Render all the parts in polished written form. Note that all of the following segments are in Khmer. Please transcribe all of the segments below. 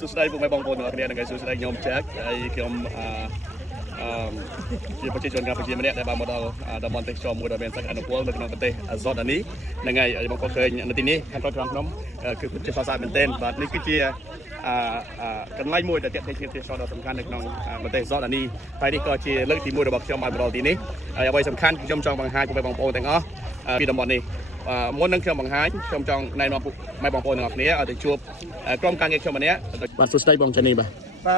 สุดท้ายผมไปบางคนเนี่ยนะครับสุดท้ายยอมแจ็คไอ้ยอมជាប្រជាជនកម្ពុជាម្នាក់ដែលបានមកដល់តំបន់ទេសចរមួយដ៏មានសក្តានុពលនៅក្នុងប្រទេសអាហ្សូតអានីហ្នឹងហើយបងប្អូនឃើញនៅទីនេះខាងក្រោយត្រង់ខ្ញុំគឺពិតជាសរសើរមែនទែនបាទនេះគឺជាកន្លែងមួយដែលទាក់ទាញជាទេសចរដ៏សំខាន់នៅក្នុងប្រទេសអាហ្សូតអានីហើយនេះក៏ជាលើកទី1របស់ខ្ញុំបានមកដល់ទីនេះហើយអ្វីសំខាន់គឺខ្ញុំចង់បង្ហាញពុកបងប្អូនទាំងអស់ពីតំបន់នេះមុននឹងខ្ញុំបង្ហាញខ្ញុំចង់ណែនាំពុកម៉ែបងប្អូនទាំងអស់គ្នាឲ្យទៅជួបក្រុមការងារខ្ញុំម្នាក់បាទសួស្តីបងចានីបាទ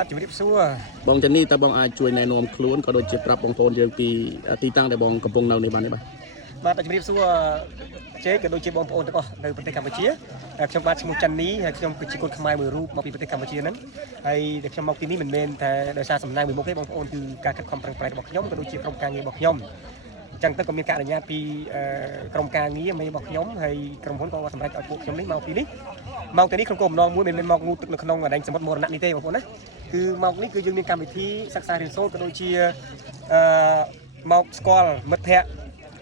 ជំរាបសួរបងចានីតើបងអាចជួយណែនាំខ្លួនក៏ដូចជាប្រាប់បងប្អូនយើងពីទីតាំងដែលបងកំពុងនៅនេះបានទេបាទជំរាបសួរជេក៏ដូចជាបងប្អូនទាំងអស់នៅប្រទេសកម្ពុជាខ្ញុំបាទឈ្មោះចាន់នីហើយខ្ញុំគឺជាកូនខ្មែរមួយរូបមកពីប្រទេសកម្ពុជាហ្នឹងហើយដែលខ្ញុំមកទីនេះមិនមែនតែដោយសារសំណាងមួយមុខទេបងប្អូនគឺការខិតខំប្រឹងប្រែងរបស់ខ្ញុំក៏ដូចជាក្រុមការងាររបស់ខ្ញុំអញ្ចឹងទៅក៏មានការអនុញ្ញាតពីក្រុមការងារមេរបស់ខ្ញុំហើយក្រុមហ៊ុនក៏សម្រេចឲ្យពួកខ្ញុំនេះមកទីនេះមកទីនេះក្នុងគោលបំណងមួយមិនមែនមកងូតទឹកនៅក្នុងដែនសមុទ្រមរណៈនេះទេបងប្អូនណាគឺមកនេះគឺយើងមានកម្មវិធីសិក្សារៀនសូត្រក៏ដូចជាមកស្គាល់មិត្តភ័ក្ត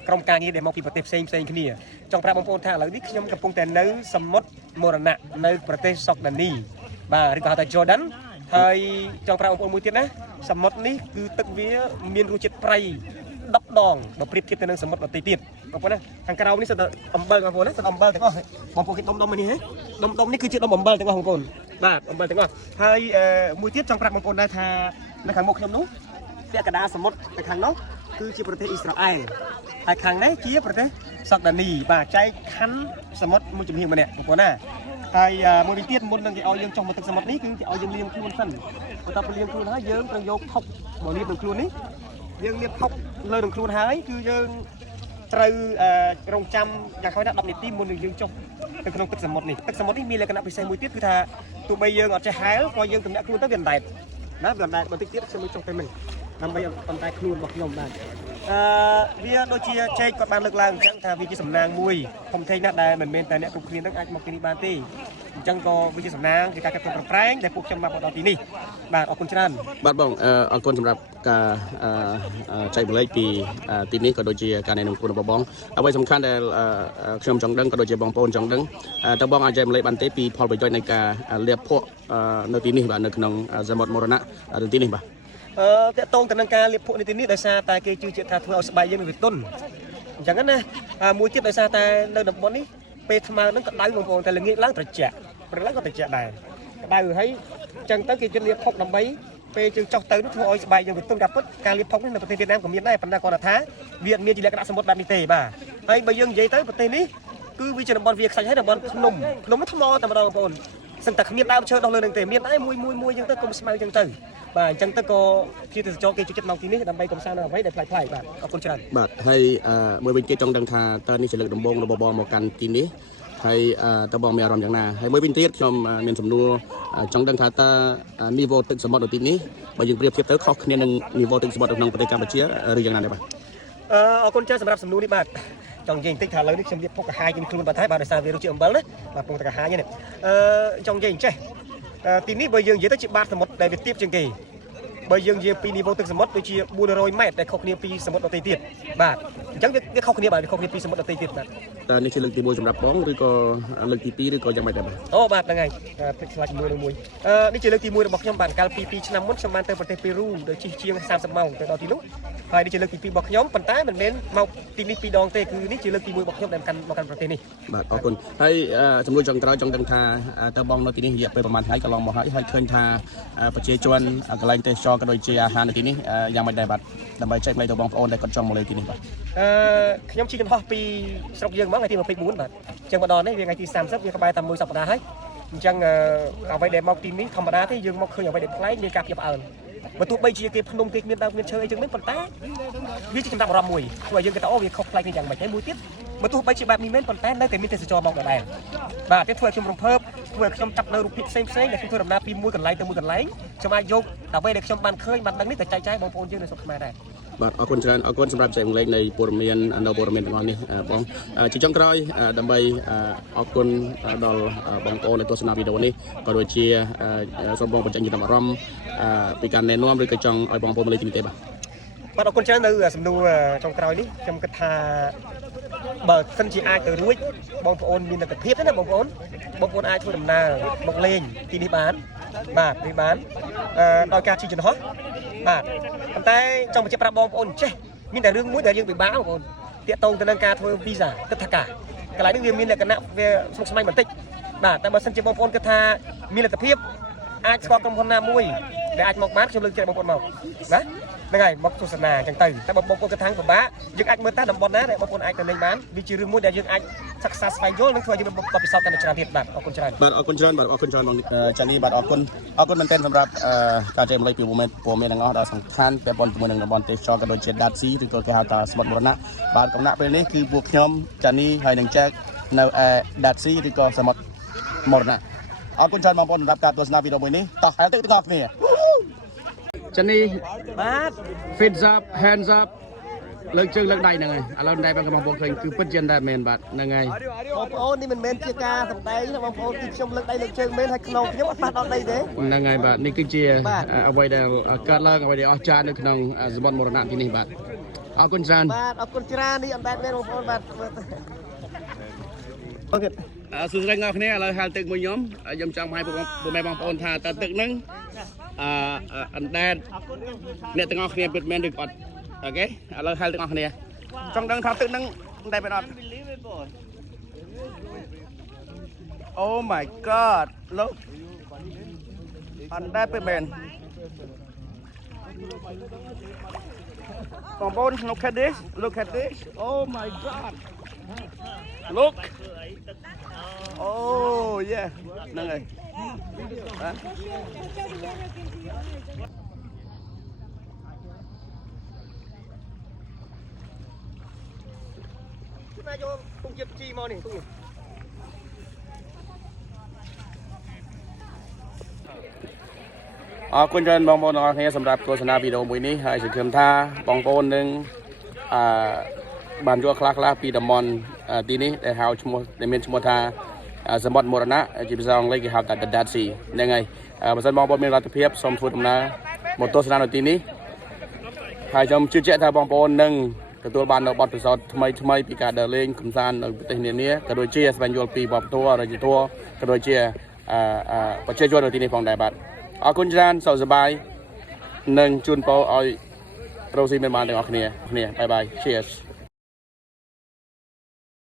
ិក្រុមការងារដែលមកពីប្រទេសផ្សេងគ្នាចង់ប្រាប់បងប្អូនថាឥឡូវនេះខ្ញុំកំពុងតែនៅសមុទ្រមរណៈនៅប្រទេសសុកដានីបាទឬក៏ហៅថា Jordan ហើយចង់ប្រាប់បងប្អូនមួយទៀតណាសមុទ្រនេះគឺទឹកវាមានរសជាតិប្រៃ10 ដងបើប្រៀបធៀបទៅនឹងសមុទ្រដទៃទៀតបងប្អូនណាខាងក្រៅនេះសិតតែអំបិលបងប្អូនណាសិតអំបិលទាំងអស់បងប្អូនគេដុំនេះហ៎ដុំនេះគឺជាដុំអំបិលទាំងអស់បងប្អូនបាទអំបិលទាំងអស់ហើយមួយទៀតចង់ប្រាប់បងប្អូនដែរថានៅខាងមុខខ្ញុំនោះពាក់កណ្ដាលសមុទ្រទៅខាងនោះគឺជាប្រទេសអ៊ីស្រាអែលហើយខាងនេះជាប្រទេសសុកដានីបាទចែកខណ្ឌសមុទ្រមួយជំហានម្នាក់បងប្អូនណាហើយមួយវិញទៀតមុននឹងគេឲ្យយើងចុះមកទឹកសមុទ្រនេះគឺគេឲ្យយើងលាងខ្លួនសិនបន្ទាប់ពីលាងខ្លួនហើយយើងត្រូវយកថុកមកលាបនឹងខ្លួននេះយើងលាបថុកលើនឹងខ្លួនហើយគឺយើងត្រូវរងចាំយ៉ាងហោចណាស់10នាទីមុននឹងយើងចុះទៅក្នុងទឹកសមុទ្រនេះទឹកសមុទ្រនេះមានលក្ខណៈពិសេសមួយទៀតគឺថាទោះបីយើងអត់ចេះហែលក៏យើងទម្លាក់ខ្លួនទៅវាអណ្ដែតណាវាអណ្ដែតបន្តិចទៀតខ្ញុំចុះទៅមិញដើម្បីអណ្ដែតខ្លួនរបស់ខ្ញុំបាទវាដូចជាជែកគាត់បានលើកឡើងអញ្ចឹងថាវាជាសំណាងមួយធំធេងណាស់ដែលមិនមែនតែអ្នកគ្រប់គ្នានឹងអាចមកទីនេះបានទេអញ្ចឹងក៏វាជាសំណាងជាការកាត់ទោសប្រែងដែលពួកខ្ញុំមកដល់ទីនេះបាទអរគុណច្រើនបាទបងអរគុណសម្រាប់ការចែកម្លែកពីទីនេះក៏ដូចជាការណែនាំខ្លួនរបស់បងអ្វីសំខាន់ដែលខ្ញុំចង់ដឹងក៏ដូចជាបងប្អូនចង់ដឹងតើបងអាចចែកម្លែកបានទេពីផលប្រយោជន៍នៃការលាបភក់នៅទីនេះបាទនៅក្នុងសមុទ្រមរណៈនៅទីនេះបាទតកតងទៅនឹងការលាបភក់នៅទីនេះដោយសារតែគេជឿជាក់ថាធ្វើឲ្យស្បែកយើងវាទន់អញ្ចឹងណាមួយទៀតដោយសារតែនៅតំបន់នេះពេលថ្មើរនឹងក្តៅបងប្អូនតែល្ងាចឡើងត្រជាក់ព្រឹកឡើងក៏ត្រជាក់ដែរក្តៅហើយអញ្ចឹងទៅគេជិះលាបភក់ដើម្បីពេលយើងចុះទៅនោះធ្វើឲ្យស្បែកយើងវាទន់ការពិតការលាបភក់នេះនៅប្រទេសវៀតណាមក៏មានដែរប៉ុន្តែគាត់ថាវាមានជាលក្ខណៈសមុទ្របែបនេះទេបាទហើយបើយើងនិយាយទៅប្រទេសនេះគឺវាជាតំបន់វាខ្សាច់ហើយតំបន់ភ្នំថ្មតែម្ដងបងប្អូនសិនតែគ្មានដើមឈើដុះលើនឹងទេមានដែរមួយអញ្ចឹងទៅកុំស្មៅអញ្ចឹងទៅបាទអញ្ចឹងទៅក៏ជាទេសចរគេជួយចិត្តមកទីនេះដើម្បីកំសាន្តនៅអ្វីដែលប្លែកបាទអរគុណច្រើនបាទហើយមួយវិញទៀតចង់ដឹងថាតើនេះជាលើកដំបូងរបស់បងមកកាន់ទីនេះហើយតើបងមានអារម្មណ៍យ៉ាងណាហើយមួយវិញទៀតខ្ញុំមានសំណួរចង់ដឹងថាតើនីវ៉ូទឹកសមុទ្រនៅទីនេះបើយើងប្រៀបធៀបទៅខុសគ្នានឹងនីវ៉ូទឹកសមុទ្រនៅក្នុងប្រទេសកម្ពុជាឬយ៉ាងណាដែរបាទអរគុណច្រើនសម្រាប់សំណួរនេះបាទចង់និយាយបន្តិចថាឥឡូវនេះខ្ញុំលាបភក់កាហាយជាខ្លួនបាត់ហើយបាទដោយសារវារសជាតិអំបិលណាបាទពងតែកាហាយនេះចង់និយាយអញ្ចេះទីនេះបើយើងនិយាយទៅជាបាតសមុទ្រដែលវាទាបជាងគេបើយើងនិយាយពីនីវ៉ូទឹកសមុទ្រដូចជា400 ម៉ែត្រដែលខុសគ្នាពីសមុទ្រដទៃទៀតបាទអញ្ចឹងវាខុសគ្នាបាទវាខុសគ្នាពីសមុទ្រដទៃទៀតបាទតើនេះជាលើកទី1សម្រាប់បងឬក៏លើកទី2ឬក៏យ៉ាងម៉េចដែរបាទអូបាទហ្នឹងហើយភ្លេចឆ្លាច់មួយនេះជាលើកទី1របស់ខ្ញុំបាទកាលពី2ឆ្នាំមុនខ្ញុំបានទៅប្រទេសពេរូដោយជិះជាង30ម៉ោងទៅដល់ទីនោះហើយនេះជាលើកទី2របស់ខ្ញុំប៉ុន្តែមិនមែនមកទីនេះ2ដងទេគឺនេះជាលើកទី1របស់ខ្ញុំដែលមកកាន់ប្រទេសនេះបាទអរគុណហើយចំនួនចុងក្រោយចង់ដឹងថាតើបងនៅទីនេះរយៈពេលប្រហែលថ្ងៃកន្លងមកហើយឃើញថាប្រជាជនកន្លែងទេសចរក៏ដូចជាអាហារនៅទីនេះយ៉ាងម៉េចដែរបាទដើម្បីចែកម្លែកទៅបងប្អូនដែលគាត់ចង់មកលេងទីនេះបាទខ្ញុំជិះកំហុសពីស្រុកយើងមកថ្ងៃទី24បាទអញ្ចឹងមកដល់នេះវាថ្ងៃទី30វាក្បែរតែ1សប្តាហ៍ហើយអញ្ចឹងអ្វីដែលមកទីនេះធម្មតាទេយើងមកឃើញអ្វីដែលប្លែកមានការផ្ទះផ្អើលបើទោះបីជាគេភ្នំគេមានដើមមានឈើអីចឹងនេះប៉ុន្តែវាជាចំណាប់អារម្មណ៍មួយធ្វើឲ្យយើងគិតថាអូវាខុសប្លែកនេះយ៉ាងម៉េចហើយមួយទៀតបើទោះបីជាបែបនេះមែនប៉ុន្តែនៅតែមានទេសចរមកដដែលបាទវាធ្វើឲ្យខ្ញុំរំភើបធ្វើឲ្យខ្ញុំចាប់នៅរូបភាពផ្សេងដែលខ្ញុំធ្វើដំណើរពីមួយកន្លែងទៅមួយកន្លែងខ្ញុំអាចយកអ្វីដែលខ្ញុំបានឃើញបានដឹងនេះទៅចែកចាយបងប្អូនយើងនៅស្រុកខ្មែរដែរបាទអរគុណច្រើនអរគុណសម្រាប់ចែកម្លែកនៃព័ត៌មាននៅព័ត៌មានទាំងអស់នេះបងជាចុងក្រោយដើម្បីអរគុណដល់បងប្អូនដែលទស្សនាវីដេអូនេះក៏ដូចជាសូមបងបញ្ចេញចំណាប់អារម្មណ៍ពីការណែនាំឬក៏ចង់ឲ្យបងប្អូនមកលេងទីនេះទេបាទអរគុណច្រើននៅសំណួរចុងក្រោយនេះខ្ញុំគិតថា បើសិនជាអាចទៅរួចបងប្អូនមានលទ្ធភាពទេណាបងប្អូនអាចធ្វើដំណើរមកលេងទីនេះបានបាទនេះបានដោយការជិះយន្តហោះបាទប៉ុន្តែចង់បញ្ជាក់ប្រាប់បងប្អូនចេះមានតែរឿងមួយដែលយើងពិបាកបងប្អូនតាក់ទងទៅនឹងការធ្វើវីសាទិដ្ឋាការកន្លែងនេះវាមានលក្ខណៈវាស្មុគស្មាញបន្តិចបាទតែបើសិនជាបងប្អូនគិតថាមានលទ្ធភាពអាចស្គាល់ក្រុមហ៊ុនណាមួយដែលអាចមកបានខ្ញុំលើកចិត្តបងប្អូនមកណាហ្នឹងហើយមកទស្សនាអញ្ចឹងទៅតែបងប្អូនគិតថាពិបាកយើងអាចមើលតាតំបន់ណាដែលបងប្អូនអាចទៅលេងបានវាជារឿងមួយដែលយើងអាចសិក្សាស្វែងយល់និងធ្វើឲ្យយើងមានបទពិសោធន៍កាន់តែច្រើនទៀតបាទអរគុណច្រើនបាទអរគុណច្រើនបាទអរគុណច្រើនបងចានីបាទអរគុណមែនទែនសម្រាប់ការចែករំលែកពីព័ត៌មានទាំងអស់ដ៏សំខាន់ពាក់ព័ន្ធជាមួយនឹងតំបន់ទេសចរក៏ដូចជាដាត់ស៊ីឬក៏គេហៅថាស្មុតមរណៈបាទកំណាក់ពេលនេះគឺពួកខ្ញុំចានីហើយនឹងចែកនៅដាត់ស៊ីឬក៏សមុទ្រមរណៈអរគុណច្រើនបងប្អូនសម្រាប់ការទស្សនាវីដេអូមួយនេះតោះហើយទៅទាំងអស់គ្នាចានីបាទ Fins up hands up លើកជើងលើកដៃហ្នឹងហើយឥឡូវដៃបងប្អូនឃើញគឺពិតជាតែមែនបាទហ្នឹងហើយបងប្អូននេះមិនមែនជាការសម្ដែងទេបងប្អូនគឺខ្ញុំលើកដៃលើកជើងមែនហើយក្នុងខ្ញុំអត់ប៉ះដល់ដីទេហ្នឹងហើយបាទនេះគឺជាអ្វីដែលកើតឡើងអ្វីដែលអស្ចារ្យនៅក្នុងសមុទ្រមរណៈទីនេះបាទអរគុណច្រើនបាទអរគុណច្រើននេះអត់ដែរមែនបងប្អូនបាទអូខេសួស្តីអ្នកគ្នាឥឡូវហាលទឹកមួយខ្ញុំចង់ឲ្យពុកម៉ែបងប្អូនថាតើទឹកហ្នឹងអណ្ដែតអ្នកទាំងអស់គ្នាពិតមែនឬក៏អត់អូខេឥឡូវហាលទាំងអស់គ្នាចង់ដឹងថាទឹកហ្នឹងអណ្ដែតមែនអត់ Oh my god look អណ្ដែតពិតមែនបងប្អូន look at this Oh my god look Oh yeah ហ្នឹងហើយបាទណាយកទុំជាជីមកនេះទុំអរគុណច្រើនបងប្អូនទាំងអស់គ្នាសម្រាប់ទស្សនាវីដេអូមួយនេះហើយសង្ឃឹមថាបងប្អូននឹងបានយល់ខ្លះពីតំបន់ទីនេះដែលហៅឈ្មោះដែលមានឈ្មោះថាសមុទ្រមរណៈជាភាសាអង់គ្លេសគេហៅថា The Dead Sea ហ្នឹងហើយបើសិនបងប្អូនមានលទ្ធភាពសូមធ្វើដំណើរមកទស្សនានៅទីនេះហើយខ្ញុំជឿជាក់ថាបងប្អូននឹងទទួលបាននៅបទពិសោធន៍ថ្មីពីការដើរលេងកម្សាន្តនៅប្រទេសនានាក៏ដូចជាស្វែងយល់ពីវប្បធម៌រាជធម៌ក៏ដូចជាប្រជាជននៅទីនេះផងដែរបាទអរគុណច្រើនសុខសប្បាយនិងជូនពរឲ្យប្រូស៊ីមានបានទាំងអស់គ្នាបាយបាយ Cheers